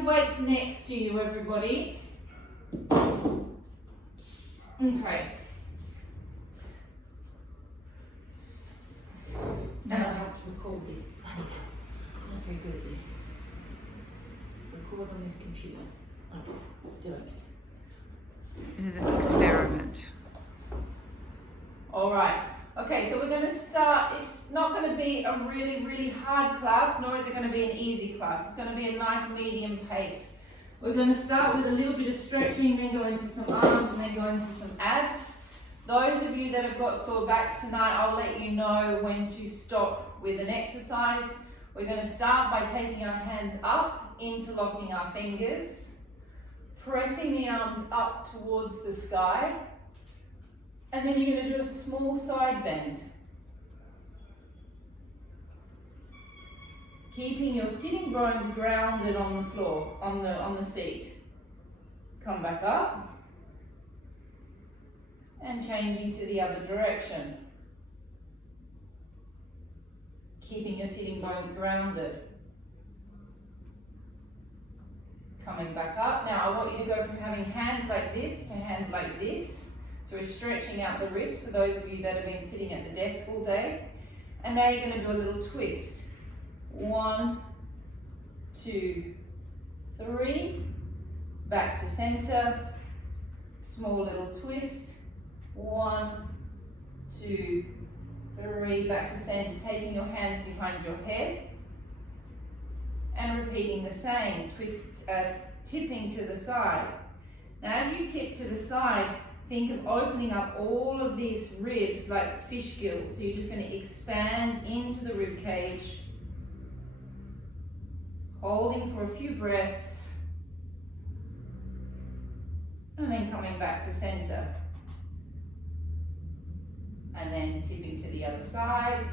your weights next to you, everybody. Okay. And I have to record this. I'm not very good at this. Record on this computer. I'm doing it. It is an experiment. All right. Okay, so we're going to start. It's not going to be a really, really hard class, nor is it going to be an easy class. It's going to be a nice medium pace. We're going to start with a little bit of stretching, then go into some arms, and then go into some abs. Those of you that have got sore backs tonight, I'll let you know when to stop with an exercise. We're going to start by taking our hands up, interlocking our fingers, pressing the arms up towards the sky, and then you're going to do a small side bend. Keeping your sitting bones grounded on the floor, on the seat. Come back up. And changing to the other direction. Keeping your sitting bones grounded. Coming back up. Now I want you to go from having hands like this to hands like this. So we're stretching out the wrist for those of you that have been sitting at the desk all day. And now you're going to do a little twist. 1, 2, 3. Back to center. Small little twist. 1, 2, 3, back to center, taking your hands behind your head and repeating the same, twists, tipping to the side. Now as you tip to the side, think of opening up all of these ribs like fish gills. So you're just going to expand into the rib cage, holding for a few breaths, and then coming back to center. And then tipping to the other side,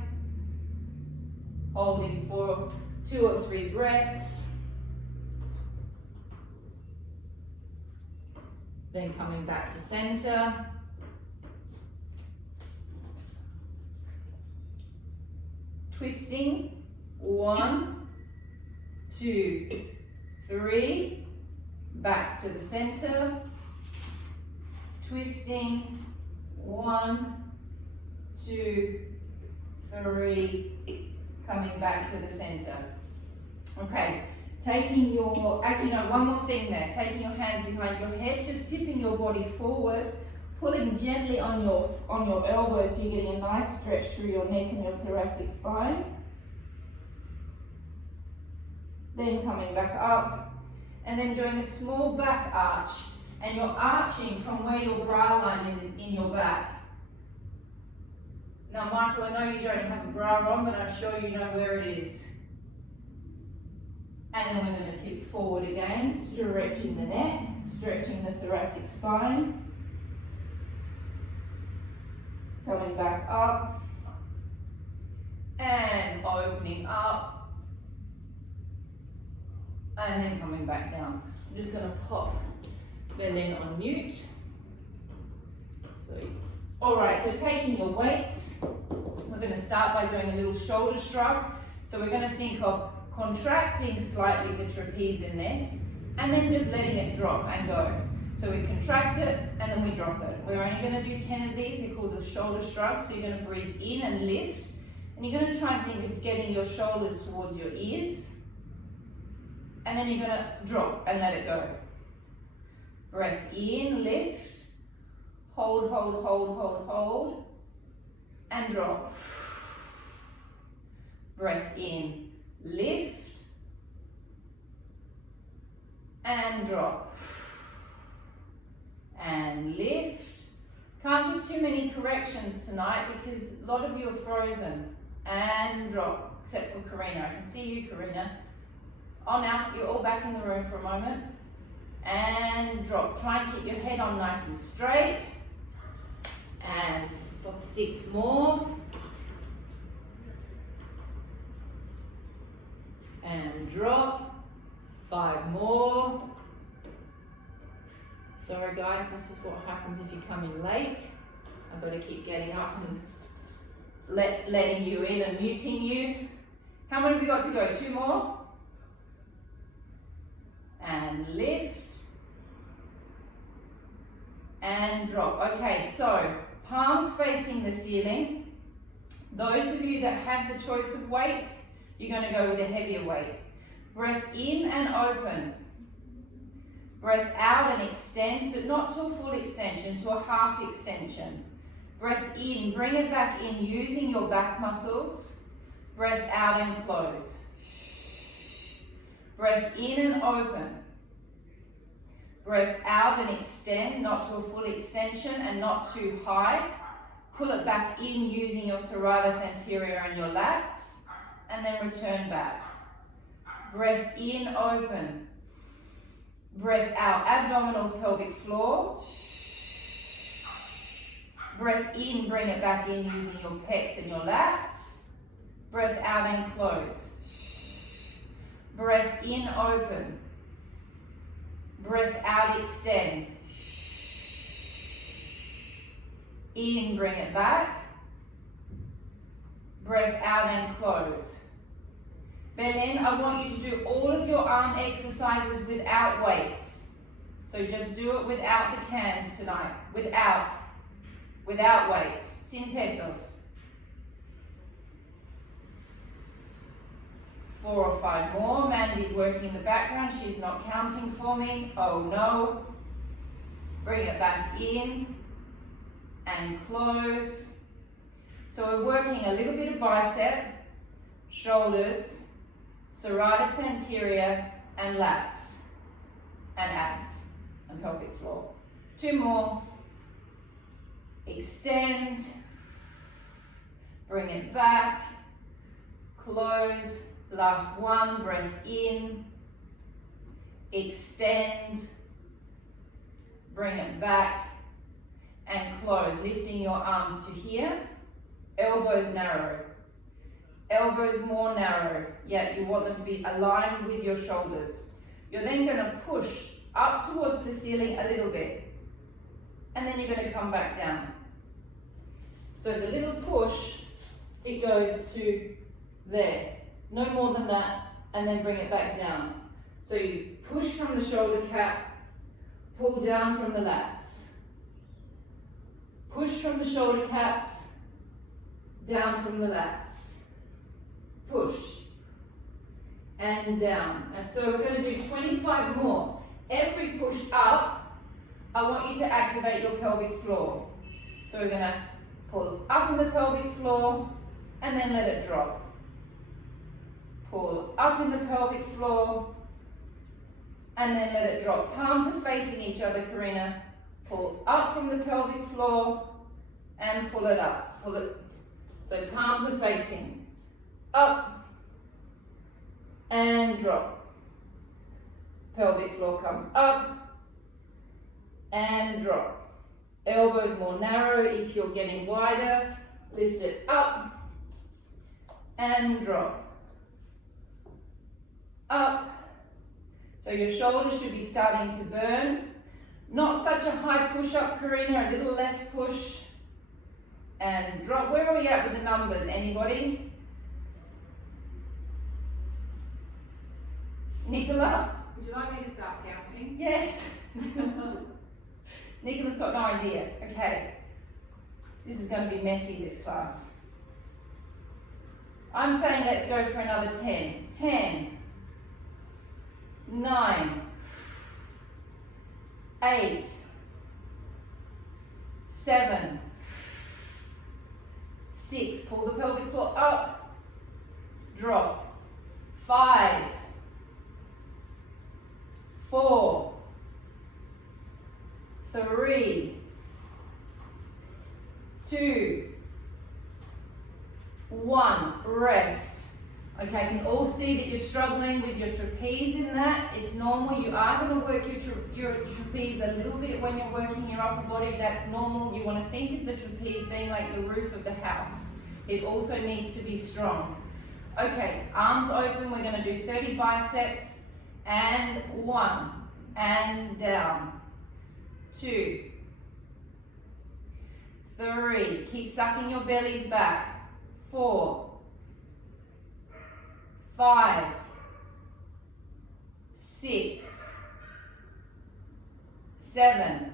holding for 2 or 3 breaths, then coming back to center, twisting, 1, 2, 3, back to the center, twisting, 1, 2, 3, coming back to the center. Okay, taking your, actually no, one more thing there, taking your hands behind your head, just tipping your body forward, pulling gently on your elbows so you're getting a nice stretch through your neck and your thoracic spine. Then coming back up, and then doing a small back arch, and you're arching from where your brow line is in your back. Now, Michael, I know you don't have a bra on, but I'm sure you know where it is. And then we're going to tip forward again, stretching the neck, stretching the thoracic spine. Coming back up. And opening up. And then coming back down. I'm just going to pop Berlin on mute. Alright, so taking your weights, we're going to start by doing a little shoulder shrug. So we're going to think of contracting slightly the trapeze in this, and then just letting it drop and go. So we contract it, and then we drop it. We're only going to do 10 of these. They're called the shoulder shrug. So you're going to breathe in and lift, and you're going to try and think of getting your shoulders towards your ears, and then you're going to drop and let it go. Breath in, lift. Hold, hold, hold, hold, hold, and drop. Breath in, lift, and drop. And lift. Can't give too many corrections tonight because a lot of you are frozen. And drop, except for Karina. I can see you, Karina. On out, you're all back in the room for a moment. And drop. Try and keep your head on nice and straight. And 6 more. And drop. 5 more. Sorry guys, this is what happens if you come in late. I've got to keep getting up and letting you in and muting you. How many have we got to go? 2 more? and drop. Okay, so palms facing the ceiling. Those of you that have the choice of weights, you're going to go with a heavier weight. Breath in and open. Breath out and extend, but not to a full extension, to a half extension. Breath in, bring it back in using your back muscles. Breath out and close. Breath in and open. Breath out and extend, not to a full extension and not too high. Pull it back in using your serratus anterior and your lats, and then return back. Breath in, open. Breath out, abdominals, pelvic floor. Breath in, bring it back in using your pecs and your lats. Breath out and close. Breath in, open. Breath out, extend. In, bring it back. Breath out and close. Belen, I want you to do all of your arm exercises without weights. So just do it without the cans tonight. Without weights. Sin pesos. 4 or 5 more. Mandy's working in the background. She's not counting for me. Oh no. Bring it back in and close. So we're working a little bit of bicep, shoulders, serratus anterior, and lats, and abs, and pelvic floor. 2 more. Extend, bring it back, close, last one, breath in, extend, bring it back, and close, lifting your arms to here, elbows narrow, elbows more narrow, yeah, you want them to be aligned with your shoulders. You're then going to push up towards the ceiling a little bit, and then you're going to come back down. So the little push, it goes to there, no more than that, and then bring it back down. So you push from the shoulder cap, pull down from the lats. Push from the shoulder caps, down from the lats. Push, and down. And so we're going to do 25 more. Every push up, I want you to activate your pelvic floor. So we're going to pull up in the pelvic floor, and then let it drop. Pull up in the pelvic floor, and then let it drop. Palms are facing each other, Karina. Pull up from the pelvic floor, and pull it up. Pull it. So palms are facing up, and drop. Pelvic floor comes up, and drop. Elbows more narrow. If you're getting wider, lift it up and drop. Up. So your shoulders should be starting to burn. Not such a high push up, Karina, a little less push. And drop. Where are we at with the numbers? Anybody? Nicola? Would you like me to start counting? Yes. Nicola's got no idea. Okay. This is going to be messy, this class. I'm saying let's go for another 10. 10. 9. 8. 7. 6. Pull the pelvic floor up. Drop. 5. 4. 3, 2, 1, rest. Okay, I can all see that you're struggling with your trapeze in that. It's normal. You are going to work your trapeze a little bit when you're working your upper body. That's normal. You want to think of the trapeze being like the roof of the house. It also needs to be strong. Okay, arms open. We're going to do 30 biceps, and 1, and down. 2, 3, keep sucking your bellies back. 4, 5, 6, 7,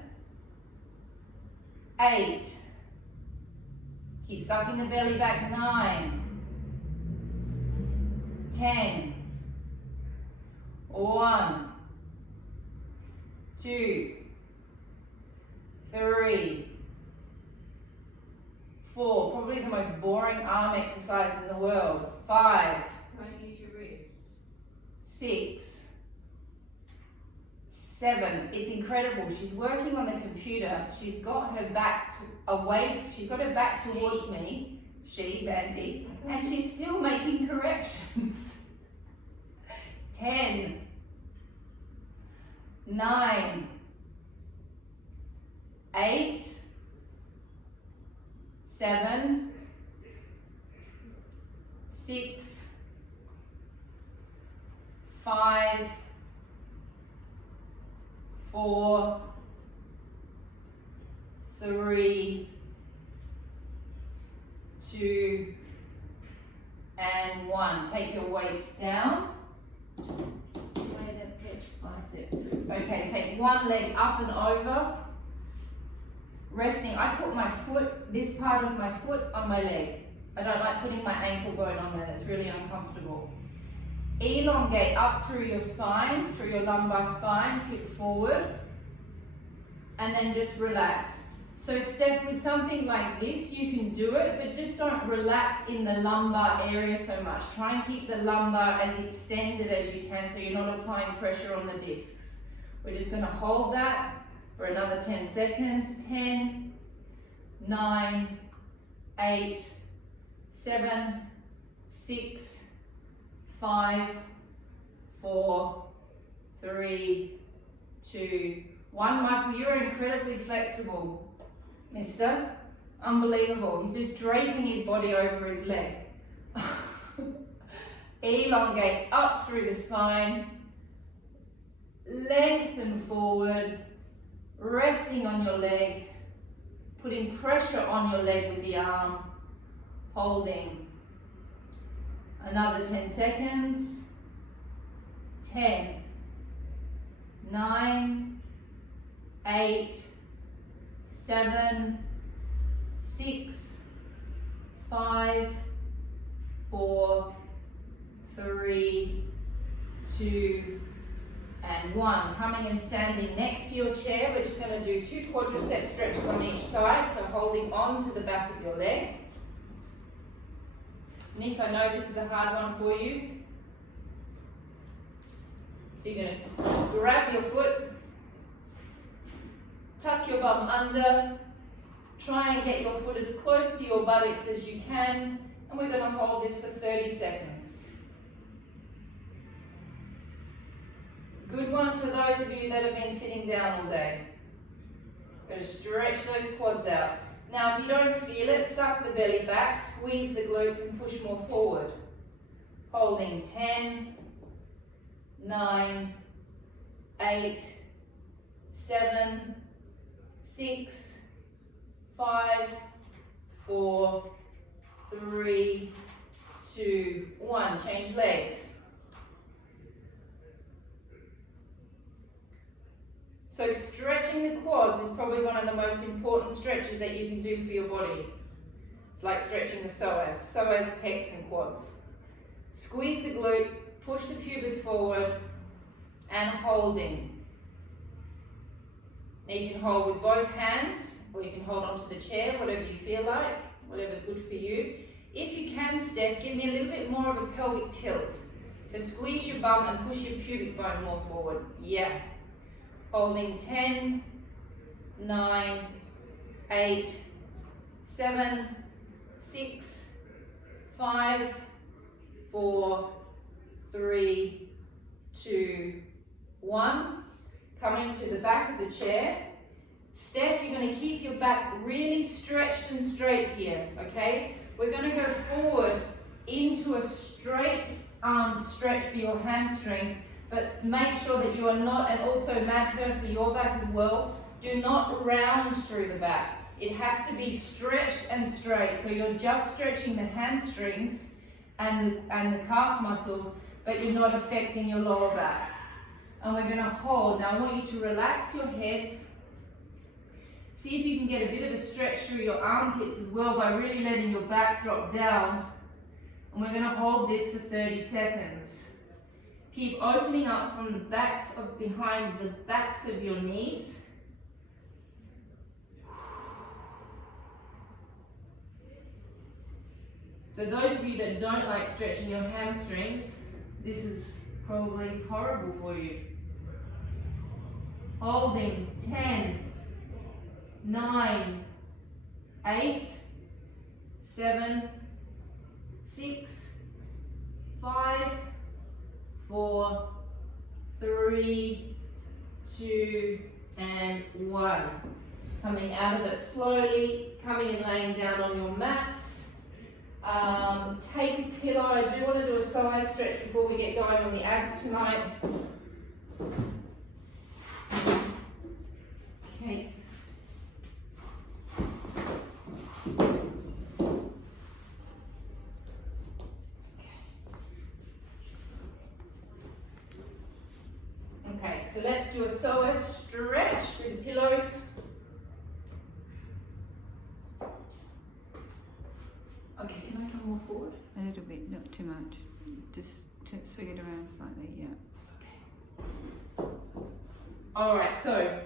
8. Keep sucking the belly back. 9. 10. 1. 2. 3. 4. Probably the most boring arm exercise in the world. 5. Don't use your wrists. 6. 7. It's incredible. She's working on the computer. She's got her back she's got her back towards me, Bandy, and she's still making corrections. 10. 9. 8. 7. 6. 5. 4. 3. 2. And 1. Take your weights down. Biceps. Okay, take one leg up and over. Resting. I put my foot, this part of my foot, on my leg. I don't like putting my ankle bone on there. It's really uncomfortable. Elongate up through your spine, through your lumbar spine, tip forward, and then just relax. So Steph, with something like this, you can do it, but just don't relax in the lumbar area so much. Try and keep the lumbar as extended as you can so you're not applying pressure on the discs. We're just going to hold that for another 10 seconds. 10, 9, 8, 7, 6, 5, 4, 3, 2, 1. Michael, you're incredibly flexible, mister. Unbelievable. He's just draping his body over his leg. Elongate up through the spine. Lengthen forward. Resting on your leg. Putting pressure on your leg with the arm. Holding. Another 10 seconds. 10, 9, 8, 7, 6, 5, 4, 3, 2, and 1. Coming and standing next to your chair. We're just going to do 2 quadricep stretches on each side, so holding on to the back of your leg. Nick, I know this is a hard one for you. So you're going to grab your foot, tuck your bum under, try and get your foot as close to your buttocks as you can, and we're going to hold this for 30 seconds. Good one for those of you that have been sitting down all day. Going to stretch those quads out. Now, if you don't feel it, suck the belly back, squeeze the glutes and push more forward. Holding 10, 9, 8, 7, 6, 5, 4, 3, 2, 1. Change legs. So stretching the quads is probably one of the most important stretches that you can do for your body. It's like stretching the psoas, pecs and quads. Squeeze the glute, push the pubis forward, and holding. Now you can hold with both hands, or you can hold onto the chair, whatever you feel like, whatever's good for you. If you can, Steph, give me a little bit more of a pelvic tilt. So squeeze your bum and push your pubic bone more forward. Yeah. Holding 10, 9, 8, 7, 6, 5, 4, 3, 2, 1. Coming to the back of the chair. Steph, you're going to keep your back really stretched and straight here, okay? We're going to go forward into a straight arm stretch for your hamstrings, but make sure that you are not, and also Matt, her for your back as well, do not round through the back. It has to be stretched and straight, so you're just stretching the hamstrings and the calf muscles, but you're not affecting your lower back. And we're going to hold. Now I want you to relax your heads. See if you can get a bit of a stretch through your armpits as well by really letting your back drop down. And we're going to hold this for 30 seconds. Keep opening up from the backs of behind the backs of your knees. So those of you that don't like stretching your hamstrings, this is probably horrible for you. Holding 10, 9, 8, 7, 6, 5, 4, 3, 2, and 1. Coming out of it slowly, coming and laying down on your mats. Take a pillow. I do want to do a side stretch before we get going on the abs tonight. Okay. Okay, so let's do a side stretch with the pillows. Okay, can I come more forward? A little bit, not too much. Just swing it around slightly, yeah. All right, so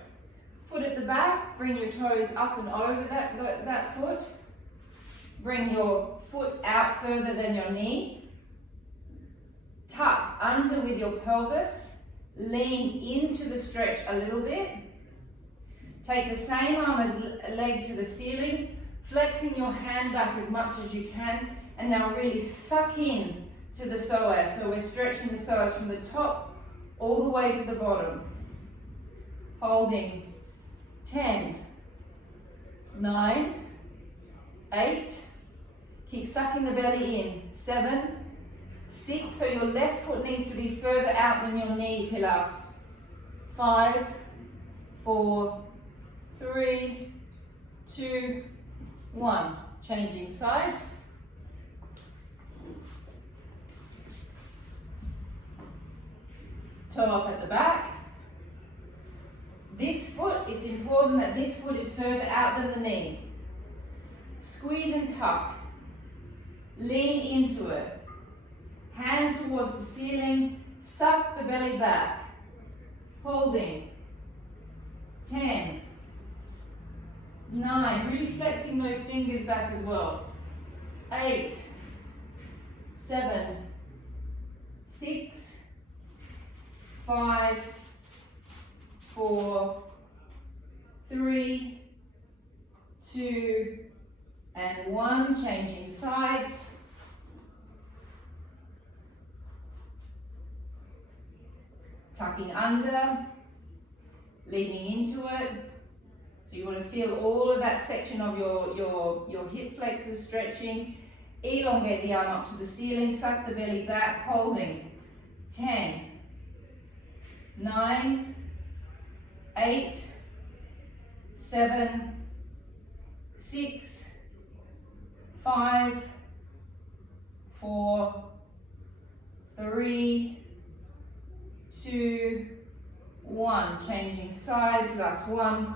foot at the back, bring your toes up and over that foot. Bring your foot out further than your knee. Tuck under with your pelvis. Lean into the stretch a little bit. Take the same arm as leg to the ceiling, flexing your hand back as much as you can, and now really suck in to the psoas. So we're stretching the psoas from the top all the way to the bottom. Holding 10, 9, 8, keep sucking the belly in, 7, 6, so your left foot needs to be further out than your knee pillar, 5, 4, 3, 2, 1, changing sides. Toe up at the back. This foot, it's important that this foot is further out than the knee. Squeeze and tuck. Lean into it. Hand towards the ceiling. Suck the belly back. Holding. 10. 9. Really flexing those fingers back as well. 8. 7. 6. 5, 4, 3, 2, and 1. Changing sides. Tucking under, leaning into it. So you want to feel all of that section of your hip flexors stretching. Elongate the arm up to the ceiling, suck the belly back, holding. 10, 9, 8, 7, 6, 5, 4, 3, 2, 1. Changing sides, last one.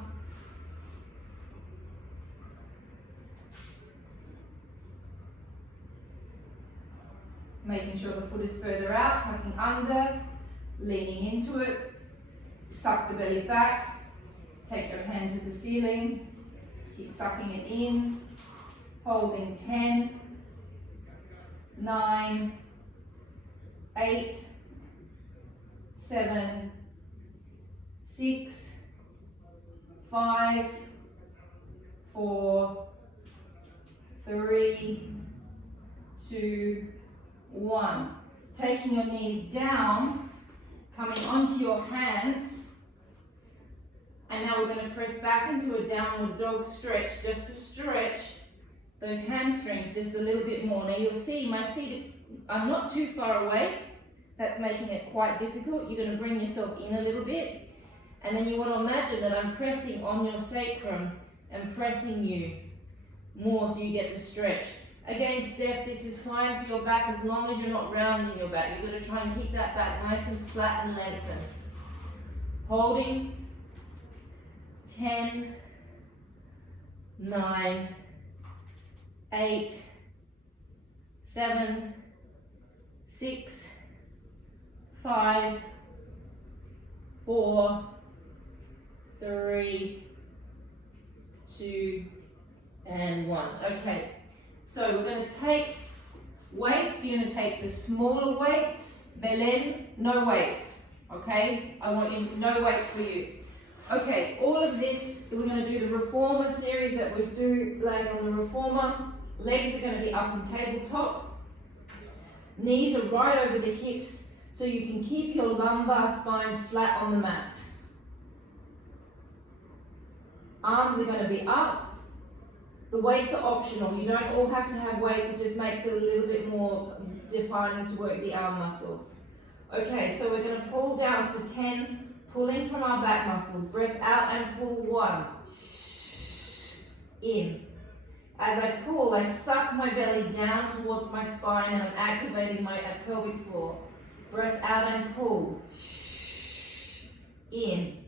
Making sure the foot is further out, tucking under, leaning into it, suck the belly back, take your hand to the ceiling, keep sucking it in, holding 10, 9, 8, 7, 6, 5, 4, 3, 2, 1. Taking your knees down, coming onto your hands, and now we're going to press back into a downward dog stretch, just to stretch those hamstrings just a little bit more. Now you'll see my feet are not too far away. That's making it quite difficult. You're going to bring yourself in a little bit, and then you want to imagine that I'm pressing on your sacrum and pressing you more so you get the stretch. Again, Steph, this is fine for your back as long as you're not rounding your back. You've got to try and keep that back nice and flat and lengthened. Holding. 10, 9, 8, 7, 6, 5, 4, 3, 2, and 1. Okay, so we're going to take weights. You're going to take the smaller weights. Belen, no weights. Okay, I want you, no weights for you. Okay, all of this, we're going to do the reformer series that we do like on the reformer. Legs are going to be up on tabletop. Knees are right over the hips, so you can keep your lumbar spine flat on the mat. Arms are going to be up. The weights are optional. You don't all have to have weights. It just makes it a little bit more defining to work the arm muscles. Okay, so we're going to pull down for 10, pulling from our back muscles. Breath out and pull 1. In. As I pull, I suck my belly down towards my spine and I'm activating my pelvic floor. Breath out and pull. In.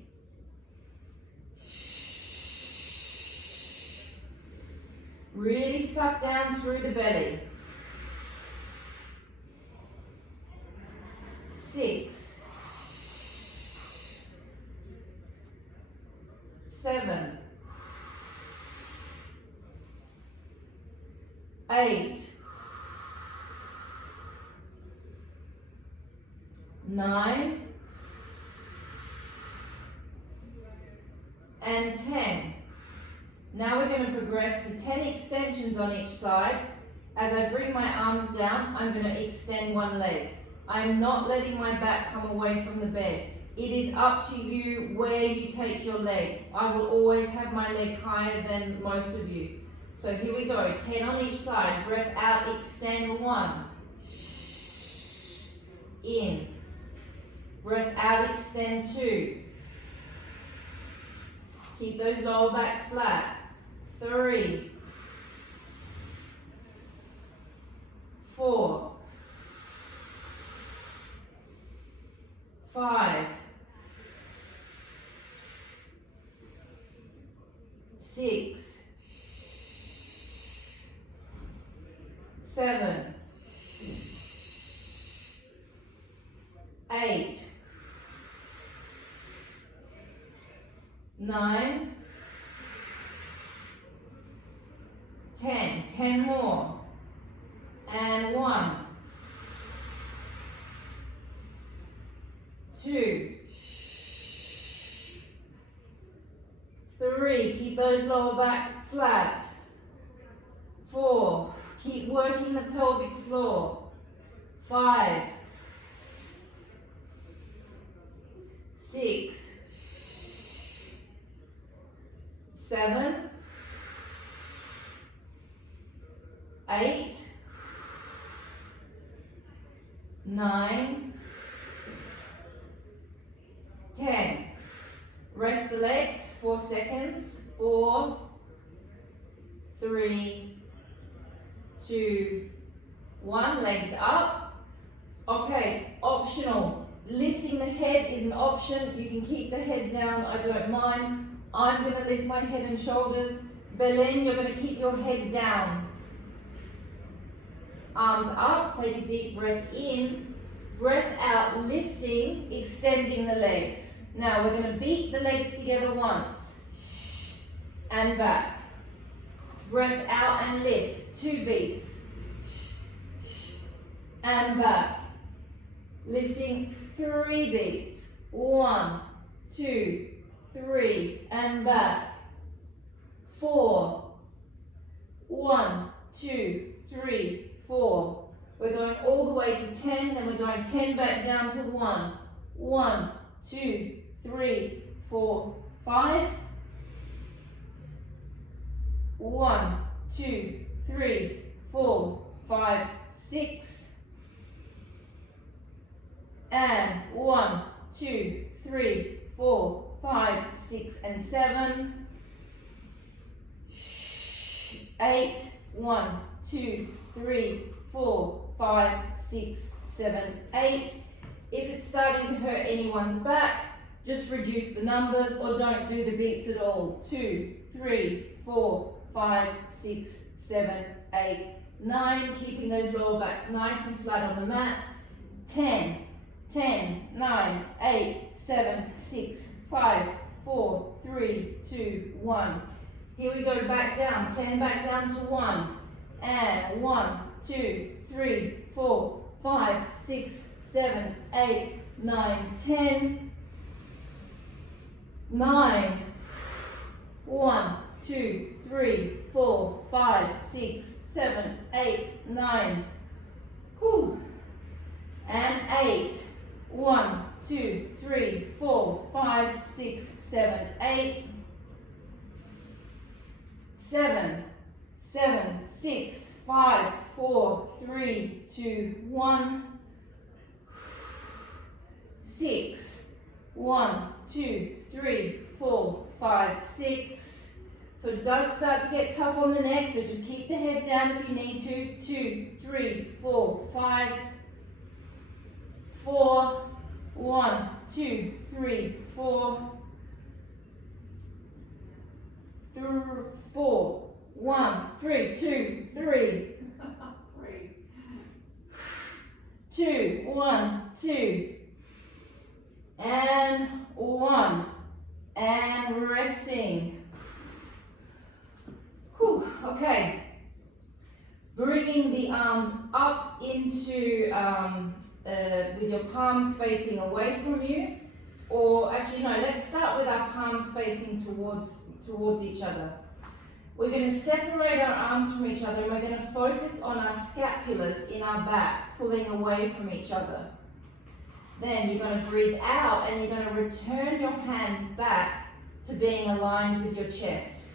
Really suck down through the belly. 6, 7, 8, 9, and 10. Now we're going to progress to 10 extensions on each side. As I bring my arms down, I'm going to extend one leg. I'm not letting my back come away from the bed. It is up to you where you take your leg. I will always have my leg higher than most of you. So here we go, 10 on each side. Breath out, extend 1. In. Breath out, extend 2. Keep those lower backs flat. 3, 4, 5, 6, 7, 8, 9, 10. 10 more. And 1, 2, 3. Keep those lower backs flat. 4. Keep working the pelvic floor. 5, 6, 7, 8, 9, 10. Rest the legs, 4 seconds. 4, 3, 2, 1. Legs up. Okay, optional. Lifting the head is an option. You can keep the head down, I don't mind. I'm going to lift my head and shoulders. Belen, you're going to keep your head down. Arms up, take a deep breath in. Breath out, lifting, extending the legs. Now we're going to beat the legs together once. And back. Breath out and lift. 2 beats. And back. Lifting 3 beats. 1, 2, 3, and back. 4, 1, 2, 3, 4. We're going all the way to 10, then we're going 10 back down to 1. 1, 2, 3, 4, 5. 1, 2, 3, 4, 5, 6. And 1, 2, 3, 4, 5, 6, and 7. 8. 1, 2, 3, 4, 5, 6, 7, 8. If it's starting to hurt anyone's back, just reduce the numbers or don't do the beats at all. 2, 3, 4, 5, 6, 7, 8, 9. Keeping those lower backs nice and flat on the mat. 10, 10, 9, 8, 7, 6, 5, 4, 3, 2, 1. Here we go, back down. 10 back down to 1. And 1, 2, 3, 4, 5, 6, 7, 8, 9, 10. 9. 1, 2, 3, 4, 5, 6, 7, 8, 9. Whew. And 8. 1, 2, 3, 4, 5, 6, 7, 8. 7, 7, 6, 5, 4, 3, 2, 1. 6, 1, 2, 3, 4, 5, 6. So it does start to get tough on the neck, so just keep the head down if you need to. 2, 3, 4, 5, 4, 1, 2, 3, 4, 4, 1, 3, 2, 3, 2, 1, 2, and 1, and resting. Whew, okay. Bringing the arms up into, with your palms facing away from you, or actually no, let's start with our palms facing towards each other. We're going to separate our arms from each other and we're going to focus on our scapulars in our back, pulling away from each other. Then you're going to breathe out and you're going to return your hands back to being aligned with your chest.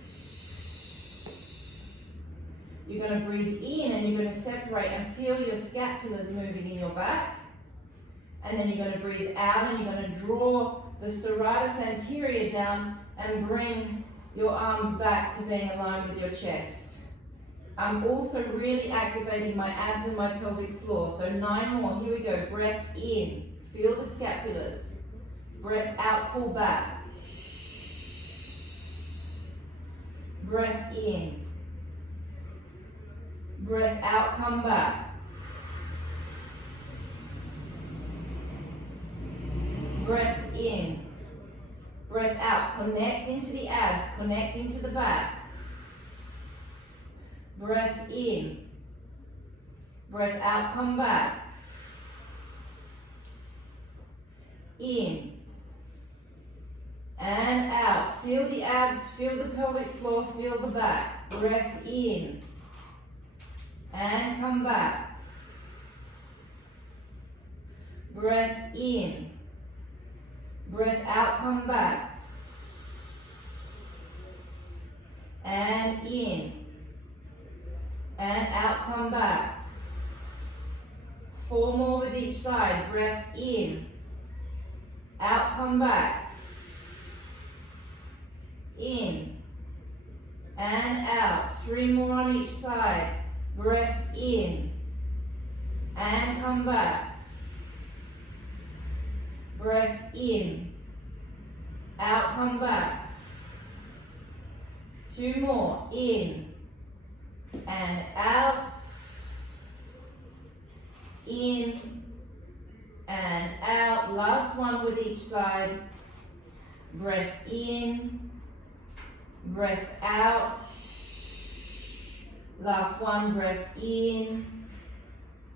You're going to breathe in and you're going to separate and feel your scapulars moving in your back. And then you're going to breathe out and you're going to draw the serratus anterior down and bring your arms back to being aligned with your chest. I'm also really activating my abs and my pelvic floor. So 9 more. Here we go. Breath in. Feel the scapulars. Breath out, pull back. Breath in. Breath out, come back. Breath in. Breath out, connect into the abs, connect into the back. Breath in. Breath out, come back. In. And out. Feel the abs, feel the pelvic floor, feel the back. Breath in. And come back. Breath in. Breath out, come back. And in. And out, come back. 4 more with each side. Breath in. Out, come back. In. And out. 3 more on each side. Breath in. And come back. Breath in. Out, come back. 2 more. In. And out. In. And out. Last one with each side. Breath in. Breath out. Last one. Breath in.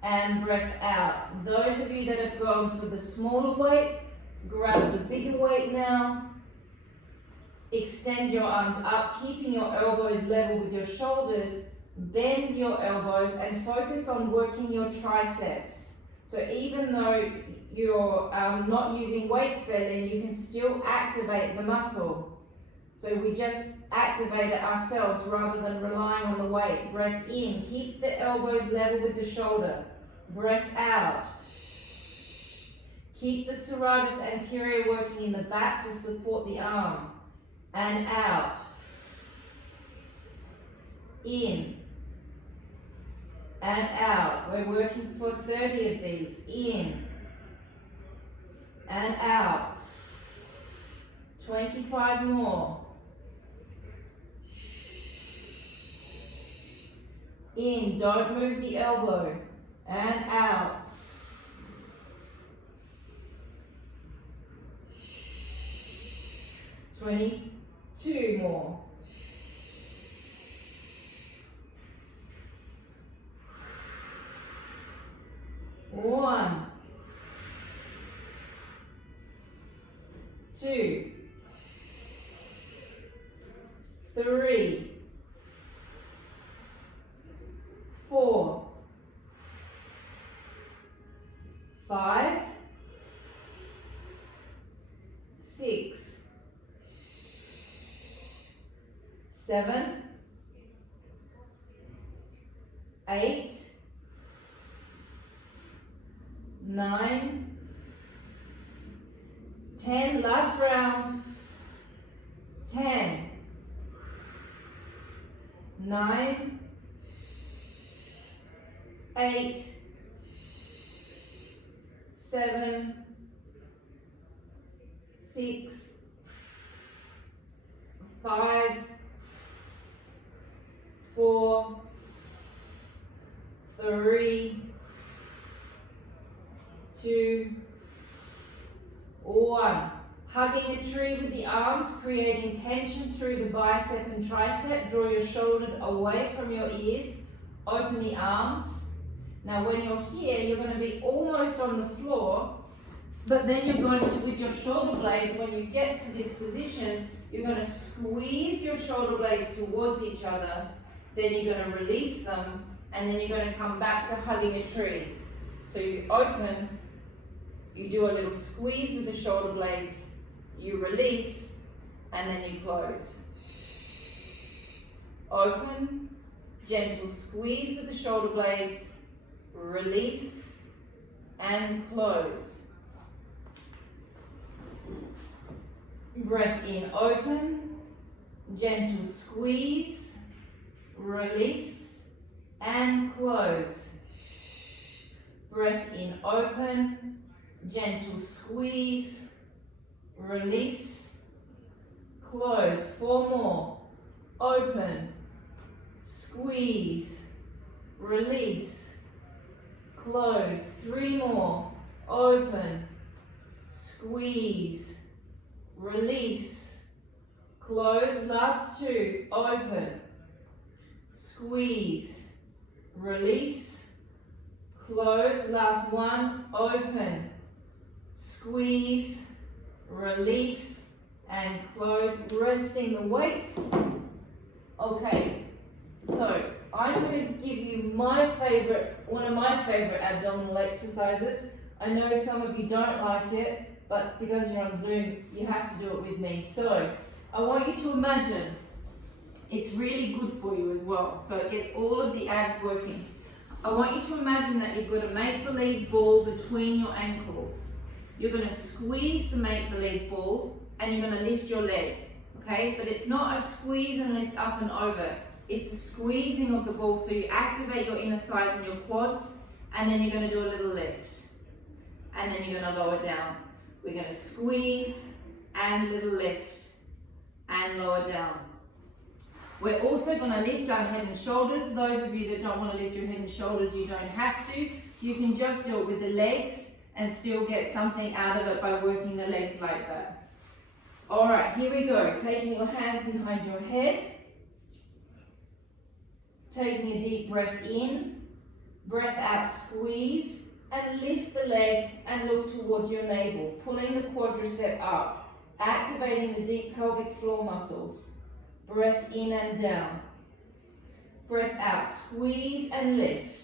And breath out. Those of you that have gone for the smaller weight, grab the bigger weight now. Extend your arms up, keeping your elbows level with your shoulders. Bend your elbows and focus on working your triceps. So even though you're not using weights then you can still activate the muscle. So we just activate it ourselves rather than relying on the weight. Breath in, keep the elbows level with the shoulder. Breath out. Keep the serratus anterior working in the back to support the arm. And out. In. And out. We're working for 30 of these. In. And out. 25 more. In, don't move the elbow. And out. 22 more. One, two, three, 4, 5, 6, 7, 8, 9, 10, last round, 10, 9, 8, 7, 6, 5, 4, 3, 2, 1. Hugging a tree with the arms, creating tension through the bicep and tricep. Draw your shoulders away from your ears. Open the arms. Now when you're here, you're going to be almost on the floor, but then you're going to, with your shoulder blades, when you get to this position, you're going to squeeze your shoulder blades towards each other, then you're going to release them, and then you're going to come back to hugging a tree. So you open, you do a little squeeze with the shoulder blades, you release, and then you close. Open, gentle squeeze with the shoulder blades, release, and close. Breath in, open, gentle squeeze, release, and close. Breath in, open, gentle squeeze, release, close. 4 more. Open, squeeze, release, close. 3 more. Open, squeeze, release, close. Last 2. Open, squeeze, release, close. Last 1. Open, squeeze, release, and close. Resting the weights. Okay, so I'm going to give you one of my favorite abdominal exercises. I know some of you don't like it, but because you're on Zoom, you have to do it with me. So I want you to imagine, it's really good for you as well, so it gets all of the abs working. I want you to imagine that you've got a make-believe ball between your ankles. You're going to squeeze the make-believe ball and you're going to lift your leg, okay? But it's not a squeeze and lift up and over. It's a squeezing of the ball, so you activate your inner thighs and your quads, and then you're going to do a little lift. And then you're going to lower down. We're going to squeeze and little lift and lower down. We're also going to lift our head and shoulders. Those of you that don't want to lift your head and shoulders, you don't have to. You can just do it with the legs and still get something out of it by working the legs like that. All right, here we go. Taking your hands behind your head. Taking a deep breath in. Breath out, squeeze. And lift the leg and look towards your navel, pulling the quadricep up, activating the deep pelvic floor muscles. Breath in and down. Breath out, squeeze and lift.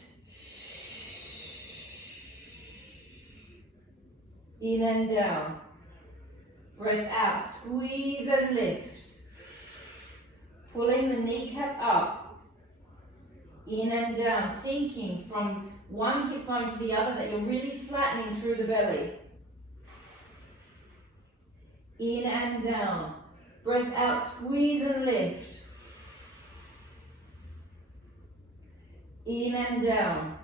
In and down. Breath out, squeeze and lift. Pulling the kneecap up. In and down, thinking from one hip bone to the other that you're really flattening through the belly. In and down. Breath out, squeeze and lift. In and down.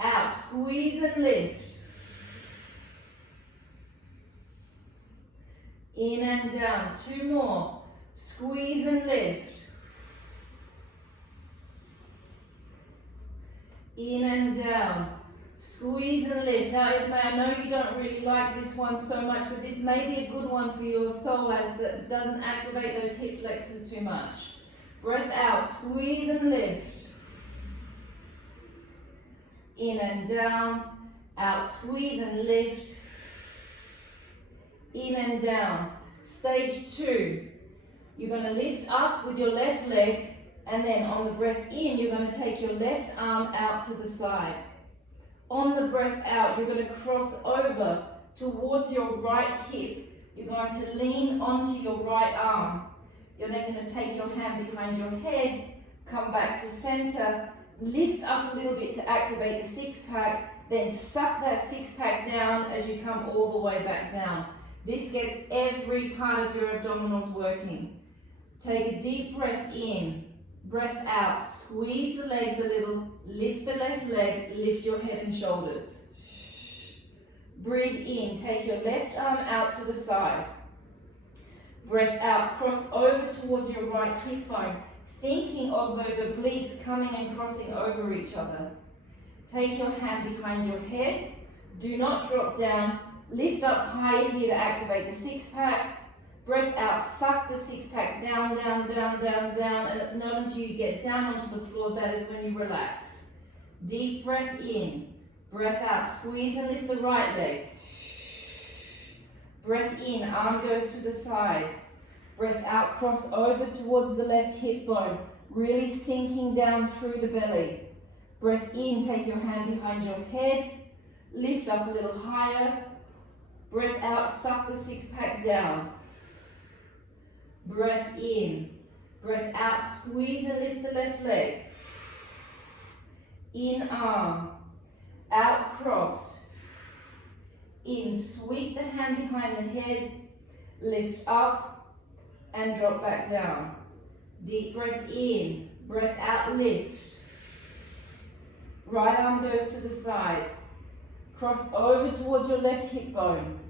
Out, squeeze and lift. In and down. 2 more. Squeeze and lift. In and down. Squeeze and lift. Now Ismay, I know you don't really like this one so much, but this may be a good one for your soul as that doesn't activate those hip flexors too much. Breath out, squeeze and lift. In and down. Out, squeeze and lift. In and down. Stage 2. You're going to lift up with your left leg, and then on the breath in, you're going to take your left arm out to the side. On the breath out, you're going to cross over towards your right hip. You're going to lean onto your right arm. You're then going to take your hand behind your head, come back to center, lift up a little bit to activate the six-pack, then suck that six-pack down as you come all the way back down. This gets every part of your abdominals working. Take a deep breath in. Breath out, squeeze the legs a little, lift the left leg, lift your head and shoulders. Breathe in, take your left arm out to the side. Breath out, cross over towards your right hip bone, thinking of those obliques coming and crossing over each other. Take your hand behind your head, do not drop down, lift up higher here to activate the six-pack. Breath out, suck the six-pack down, down, down, down, down, and it's not until you get down onto the floor that is when you relax. Deep breath in, breath out, squeeze and lift the right leg. Breath in, arm goes to the side. Breath out, cross over towards the left hip bone, really sinking down through the belly. Breath in, take your hand behind your head, lift up a little higher. Breath out, suck the six-pack down. Breath in, breath out, squeeze and lift the left leg. In arm, out cross. In, sweep the hand behind the head, lift up and drop back down. Deep breath in, breath out, lift. Right arm goes to the side. Cross over towards your left hip bone.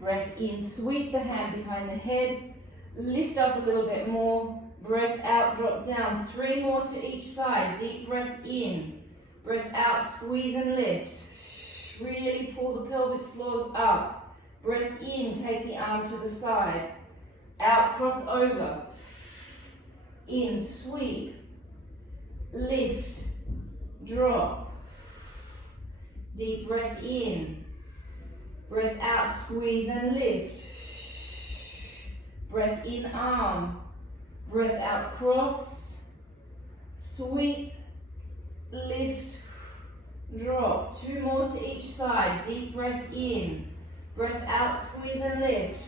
Breath in, sweep the hand behind the head, lift up a little bit more, breath out, drop down. 3 more to each side. Deep breath in, breath out, squeeze and lift. Really pull the pelvic floors up. Breath in, take the arm to the side. Out, cross over. In, sweep, lift, drop. Deep breath in, breath out, squeeze and lift. Breath in, arm. Breath out, cross. Sweep, lift, drop. 2 more to each side. Deep breath in. Breath out, squeeze and lift.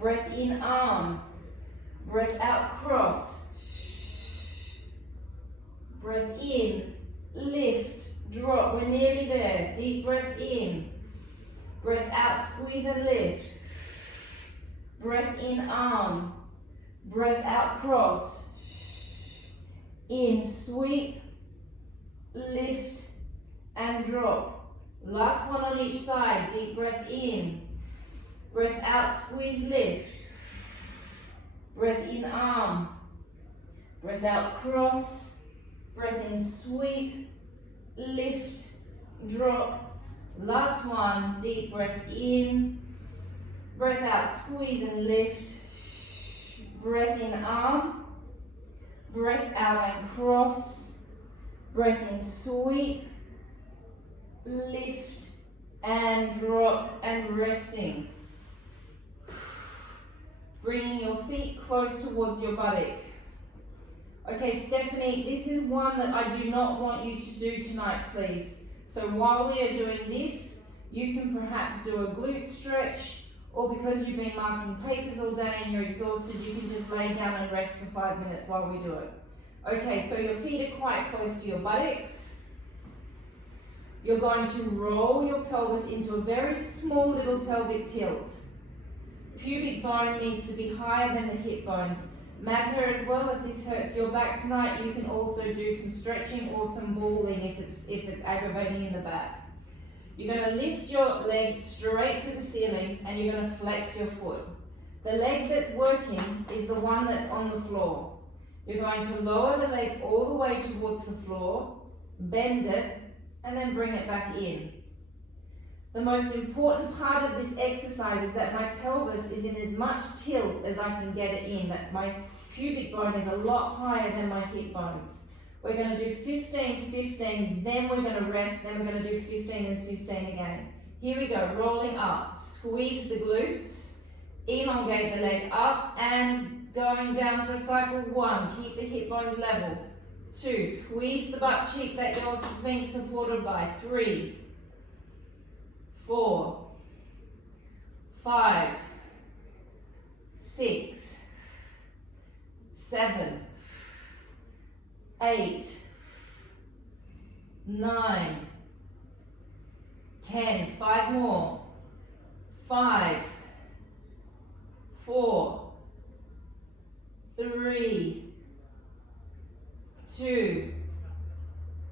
Breath in, arm. Breath out, cross. Breath in, lift, drop. We're nearly there. Deep breath in. Breath out, squeeze and lift. Breath in, arm. Breath out, cross. In, sweep, lift, and drop. Last one on each side. Deep breath in. Breath out, squeeze, lift. Breath in, arm. Breath out, cross. Breath in, sweep, lift, drop. Last one. Deep breath in. Breath out, squeeze and lift. Breath in, arm. Breath out and cross. Breath in, sweep, lift and drop, and resting. Bringing your feet close towards your buttocks. Okay, Stephanie, this is one that I do not want you to do tonight, please. So while we are doing this, you can perhaps do a glute stretch, or because you've been marking papers all day and you're exhausted, you can just lay down and rest for 5 minutes while we do it. Okay, so your feet are quite close to your buttocks. You're going to roll your pelvis into a very small little pelvic tilt. Pubic bone needs to be higher than the hip bones. Mat here as well. If this hurts your back tonight, you can also do some stretching or some balling if it's aggravating in the back. You're going to lift your leg straight to the ceiling and you're going to flex your foot. The leg that's working is the one that's on the floor. You're going to lower the leg all the way towards the floor, bend it, and then bring it back in. The most important part of this exercise is that my pelvis is in as much tilt as I can get it in, that my pubic bone is a lot higher than my hip bones. We're going to do 15, 15, then we're going to rest, then we're going to do 15 and 15 again. Here we go, rolling up, squeeze the glutes, elongate the leg up and going down for a cycle. 1, keep the hip bones level. 2, squeeze the butt cheek that you're being supported by. 3, 4, 5, 6, 7, 8, 9, 10, 5 more. 5, 4, 3, 2,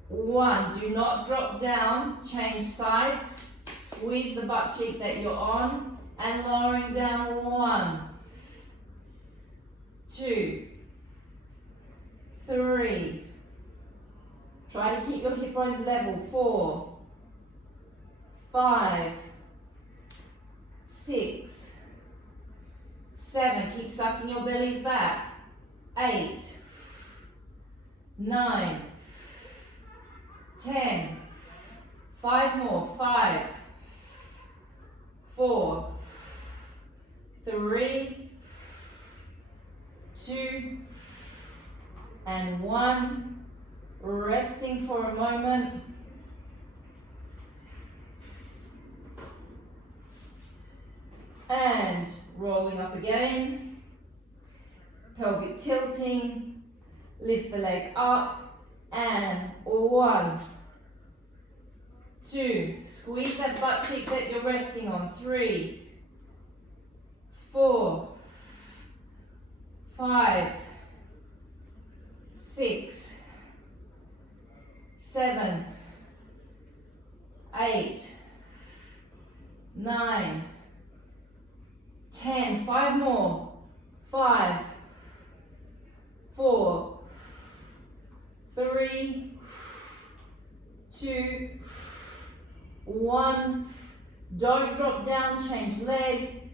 1. Do not drop down, change sides, squeeze the butt cheek that you're on, and lowering down. 1, 2, 3. Try to keep your hip bones level. 4, 5, 6, 7. Keep sucking your bellies back. 8, 9, 10. 5 more. 5, 4, 3, 2, and 1. Resting for a moment. And rolling up again. Pelvic tilting. Lift the leg up. And 1, 2. Squeeze that butt cheek that you're resting on. 3, 4, 5, 6, 7, 8, 9, 10. 5 more. 5, 4, 3, 2, 1. Don't drop down, change leg.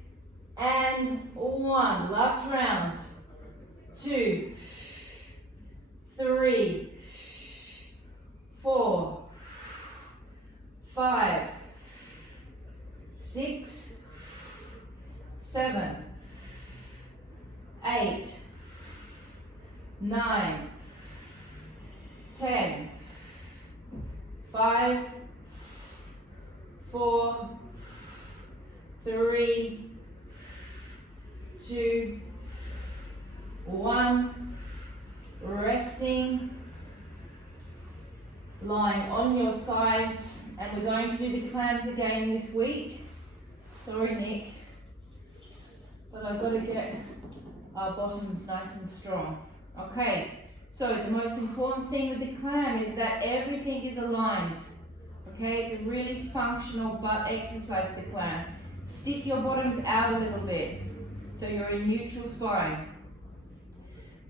And 1. Last round. 2, 3, 4, 5, 6, 7, 8, 9, 10. 5, 4, 3, 2, 1. Resting. Lying on your sides, and we're going to do the clams again this week. Sorry, Nick, but I've got to get our bottoms nice and strong. Okay, so the most important thing with the clam is that everything is aligned. Okay, it's a really functional butt exercise, the clam. Stick your bottoms out a little bit, so you're in neutral spine.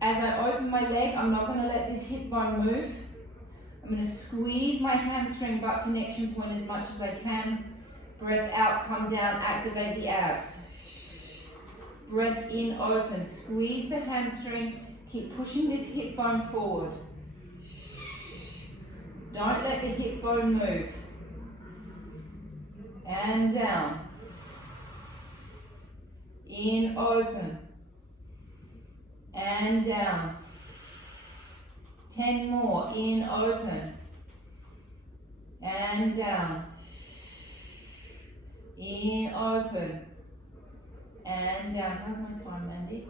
As I open my leg, I'm not going to let this hip bone move. I'm going to squeeze my hamstring butt connection point as much as I can. Breath out, come down, activate the abs. Breath in, open. Squeeze the hamstring. Keep pushing this hip bone forward. Don't let the hip bone move. And down. In, open. And down. 10 more. In, open. And down. In, open. And down. How's my time, Mandy?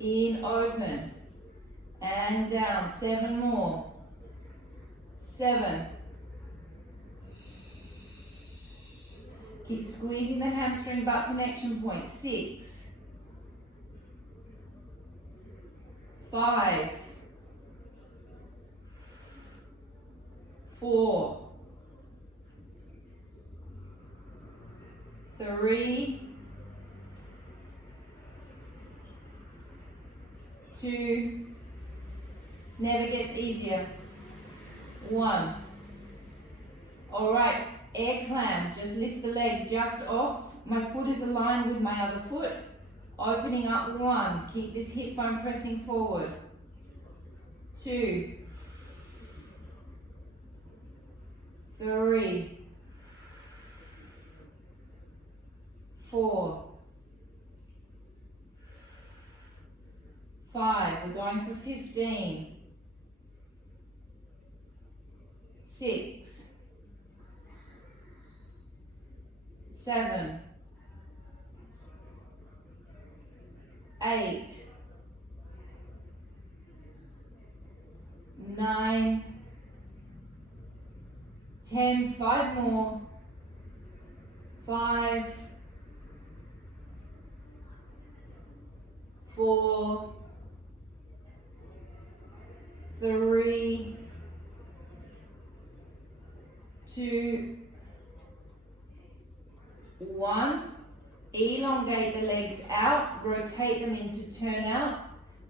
In, open. And down. 7 more. 7. Keep squeezing the hamstring butt connection point. 6. 5, 4, 3, 2, never gets easier, 1. All right, air clam, just lift the leg just off. My foot is aligned with my other foot. Opening up, 1, keep this hip bone pressing forward. 2, 3, 4, 5, we're going for 15, 6, 7, 8, 9, 10, 5 more, 5, 4, 3, 2, 1. Elongate the legs out, rotate them into turnout.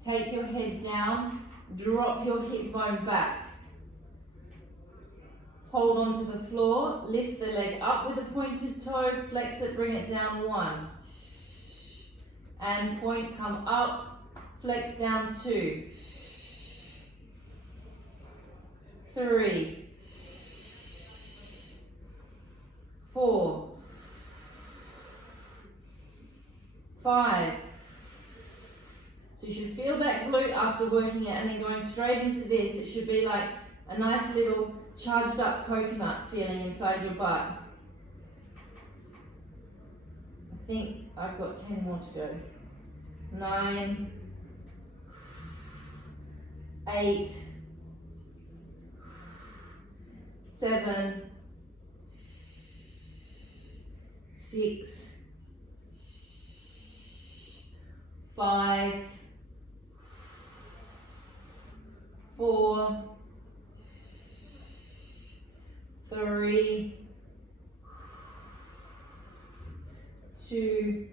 Take your head down, drop your hip bone back. Hold onto the floor, lift the leg up with the pointed toe, flex it, bring it down, 1. And point, come up, flex down, 2. 3, 4, 5. So you should feel that glute after working it, and then going straight into this. It should be like a nice little charged up coconut feeling inside your butt. I think I've got 10 more to go. 9, 8, 7, 6, 5, 4, 3, 2,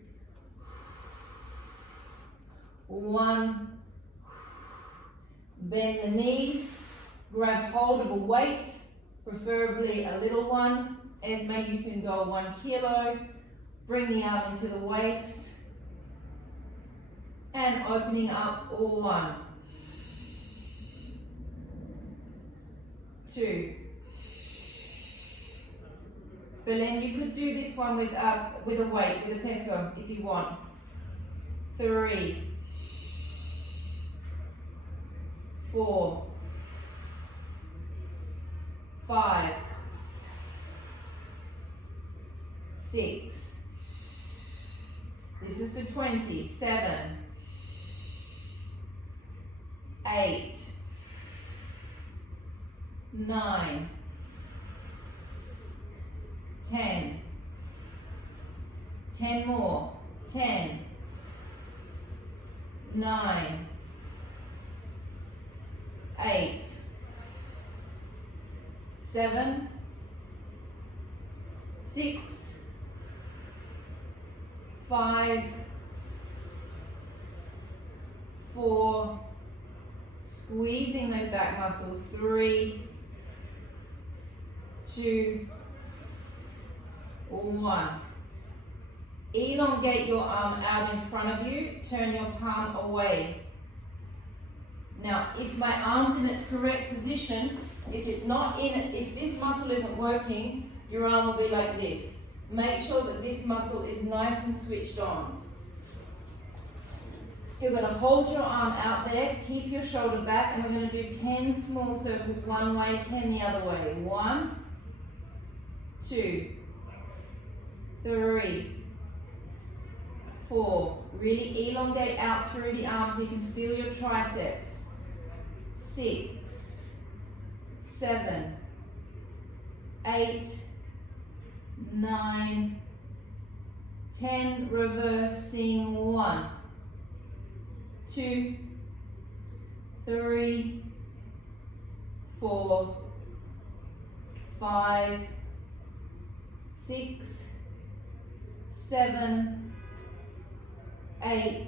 1. Bend the knees, grab hold of a weight, preferably a little one. Esme, you can go 1 kilo. Bring the arm into the waist. And opening up, all 1, 2. Belen, you could do this one with a weight, with a peso if you want. 3, 4, 5, 6. This is for 20. 7, 8, 9, 10. 10 more. 10, 9, 8, 7, 6, 5, 4, squeezing those back muscles, 3, 2, 1. Elongate your arm out in front of you, turn your palm away. Now, if my arm's in its correct position, if it's not in it, if this muscle isn't working, your arm will be like this. Make sure that this muscle is nice and switched on. You're going to hold your arm out there, keep your shoulder back, and we're going to do 10 small circles one way, 10 the other way. 1, 2, 3, 4. Really elongate out through the arm so you can feel your triceps. 6, 7, 8, 9, 10. Reversing. 1, 2, 3, 4, 5, 6, 7, 8,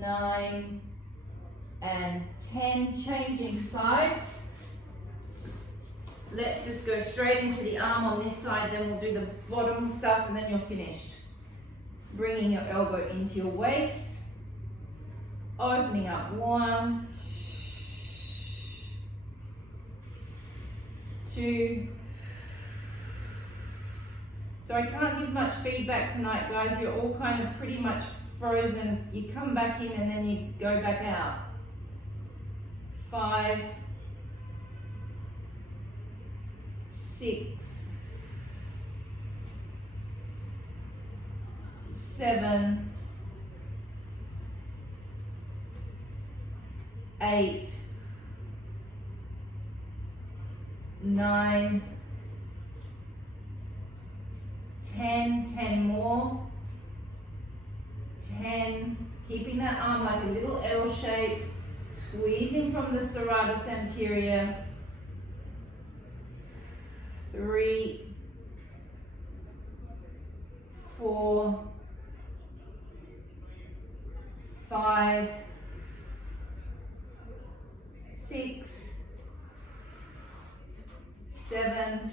9, and 10. Changing sides. Let's just go straight into the arm on this side, then we'll do the bottom stuff and then you're finished. Bringing your elbow into your waist, opening up 1, 2. So I can't give much feedback tonight, guys. You're all kind of pretty much frozen. You come back in and then you go back out. 5, 6, 7, 8, 9, 10, 10 more, 10, keeping that arm like a little L shape, squeezing from the serratus anterior, 3, 4, 5, 6, 7,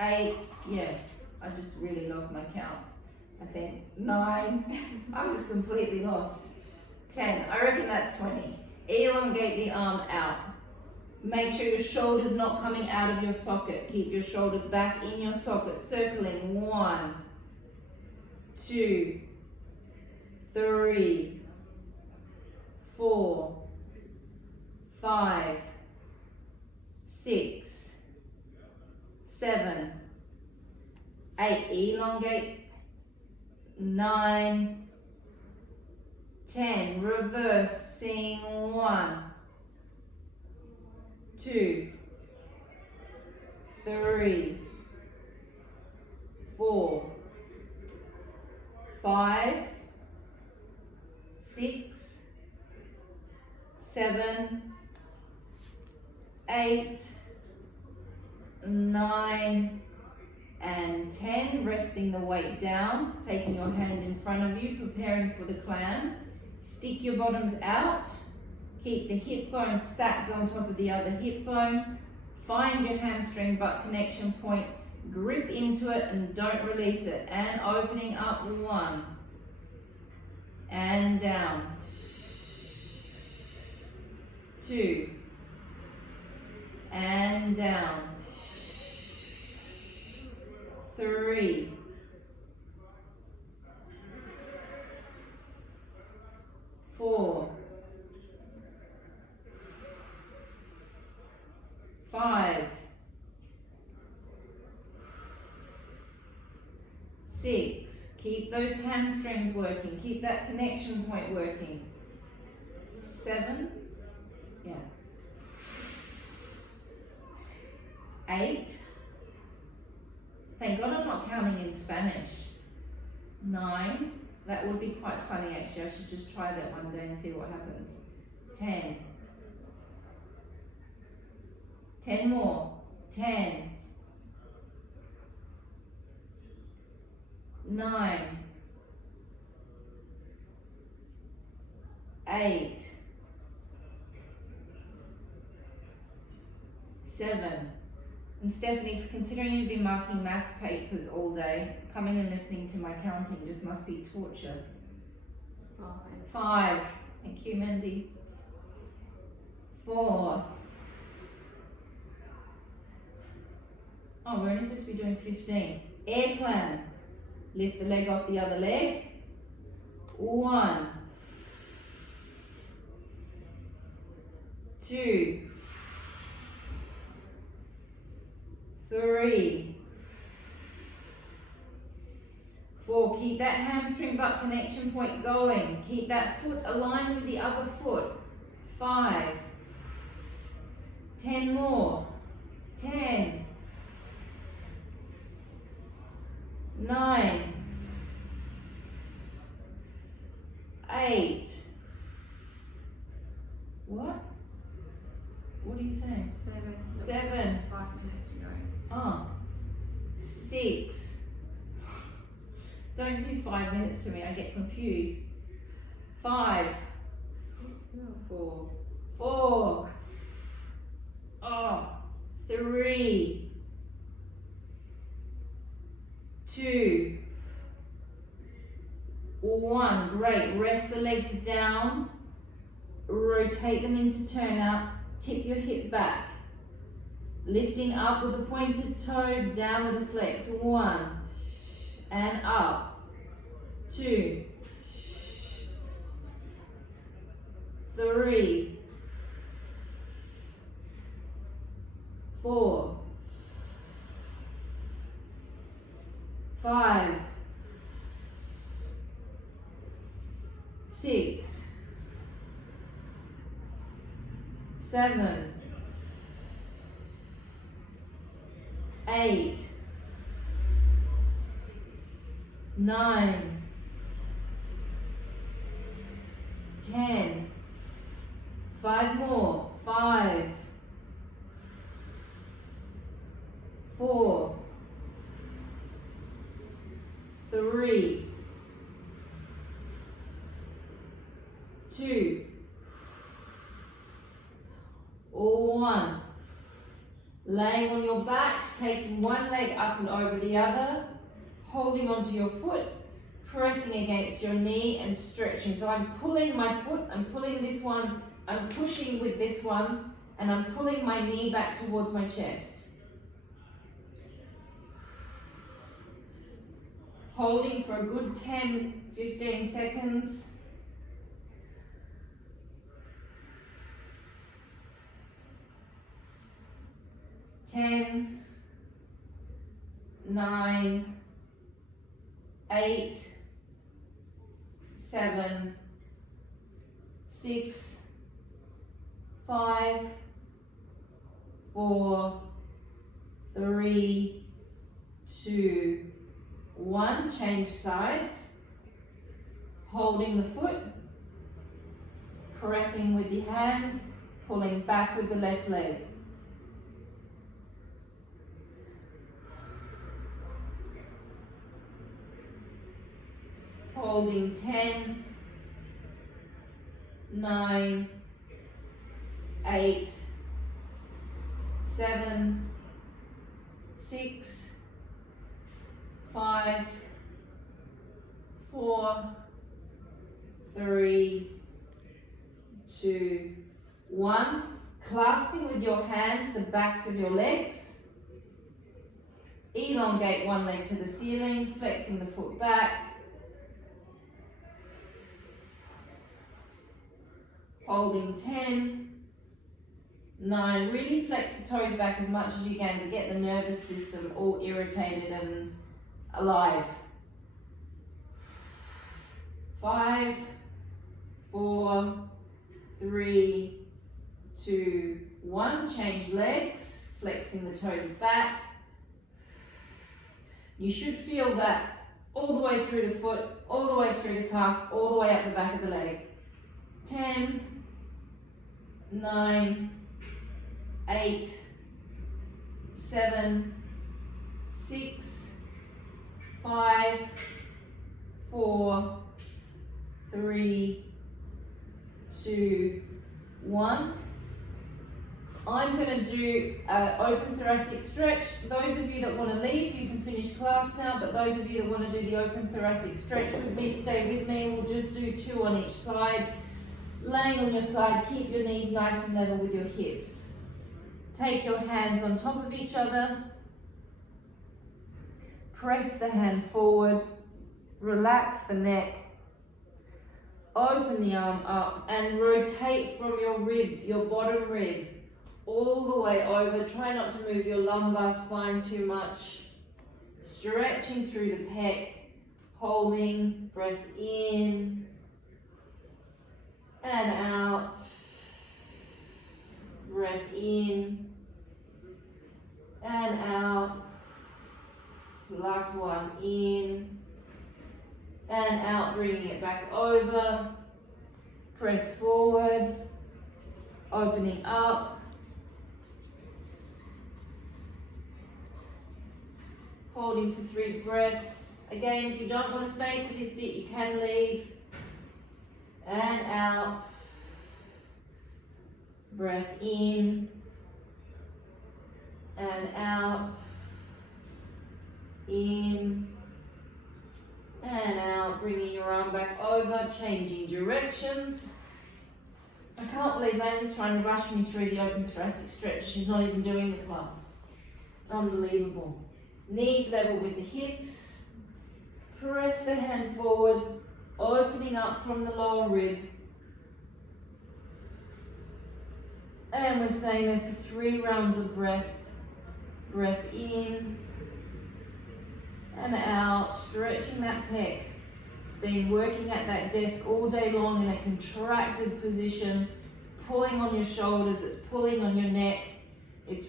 8, yeah, I just really lost my counts. I think 9, I'm just completely lost. 10, I reckon that's 20. Elongate the arm out. Make sure your shoulder's not coming out of your socket. Keep your shoulder back in your socket, circling 1, 2, 3, 4, 5, 6, 7, 8, elongate, 9, 10, reversing 1, 2, 3, 4, 5, 6, 7, 8, 9, and 10. Resting the weight down, taking your hand in front of you, preparing for the clam. Stick your bottoms out. Keep the hip bone stacked on top of the other hip bone. Find your hamstring butt connection point. Grip into it and don't release it. And opening up 1. And down. 2. And down. 3. 4. 5. 6. Keep those hamstrings working. Keep that connection point working. 7. Yeah. 8. Thank God I'm not counting in Spanish. 9. That would be quite funny actually. I should just try that one day and see what happens. 10. 10 more. 10. 9. 8. 7. And Stephanie, considering you've been marking maths papers all day, coming and listening to my counting just must be torture. 5. Thank you, Mandy. 4. Oh, we're only supposed to be doing 15. Air clam. Lift the leg off the other leg. 1. 2. 3. 4. Keep that hamstring butt connection point going. Keep that foot aligned with the other foot. 5. 10 more. 10. 9. 8. What? What are you saying? 7. 7. 5 minutes to go. Oh. 6. Don't do 5 minutes to me, I get confused. 5. 4. 4. Oh. 3. 2. 1. Great. Rest the legs down. Rotate them into turn out. Tip your hip back. Lifting up with a pointed toe, down with a flex. 1. And up. 2. 3. 4. 5. 6. 7. 8. 9. 10. 5 more. 5. 4. 3. 2. 1. Laying on your backs, taking one leg up and over the other, holding onto your foot, pressing against your knee and stretching. So I'm pulling my foot, I'm pulling this one, I'm pushing with this one, and I'm pulling my knee back towards my chest. Holding for a good 10-15 seconds. 10, 9, 8, 7, 6, 5, 4, 3, 2, 1. Change sides. Holding the foot, pressing with the hand, pulling back with the left leg. Holding 10, 9, 8, 7, 6, 5, 4, 3, 2, 1. Clasping with your hands the backs of your legs. Elongate one leg to the ceiling, flexing the foot back. Holding 10, 9, really flex the toes back as much as you can to get the nervous system all irritated and alive. 5, 4, 3, 2, 1. Change legs, flexing the toes back. You should feel that all the way through the foot, all the way through the calf, all the way up the back of the leg. 10, 9, 8, 7, 6, 5, 4, 3, 2, 1. I'm going to do an open thoracic stretch. Those of you that want to leave, you can finish class now, but those of you that want to do the open thoracic stretch with me, stay with me. We'll just do 2 on each side. Laying on your side, keep your knees nice and level with your hips. Take your hands on top of each other. Press the hand forward. Relax the neck. Open the arm up and rotate from your rib, your bottom rib, all the way over. Try not to move your lumbar spine too much. Stretching through the pec. Holding, breath in and out. Breath in and out. Last one, in and out, bringing it back over. Press forward, opening up. Holding for 3 breaths. Again, if you don't want to stay for this bit, you can leave. And out. Breath in. And out. In. And out. Bringing your arm back over. Changing directions. I can't believe Mandy's trying to rush me through the open thoracic stretch. She's not even doing the class. Unbelievable. Knees level with the hips. Press the hand forward, opening up from the lower rib. And we're staying there for 3 rounds of breath. Breath in and out, stretching that pec. It's been working at that desk all day long in a contracted position. It's pulling on your shoulders, it's pulling on your neck. It's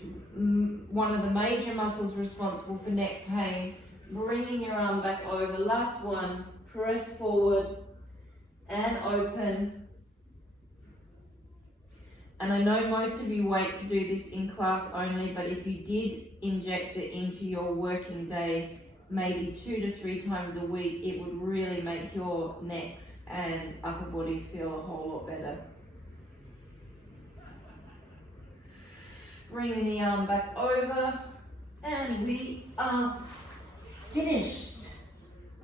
one of the major muscles responsible for neck pain. Bringing your arm back over. Last one. Press forward and open. And I know most of you wait to do this in class only, but if you did inject it into your working day, maybe 2 to 3 times a week, it would really make your necks and upper bodies feel a whole lot better. Bringing the arm back over, and we are finished.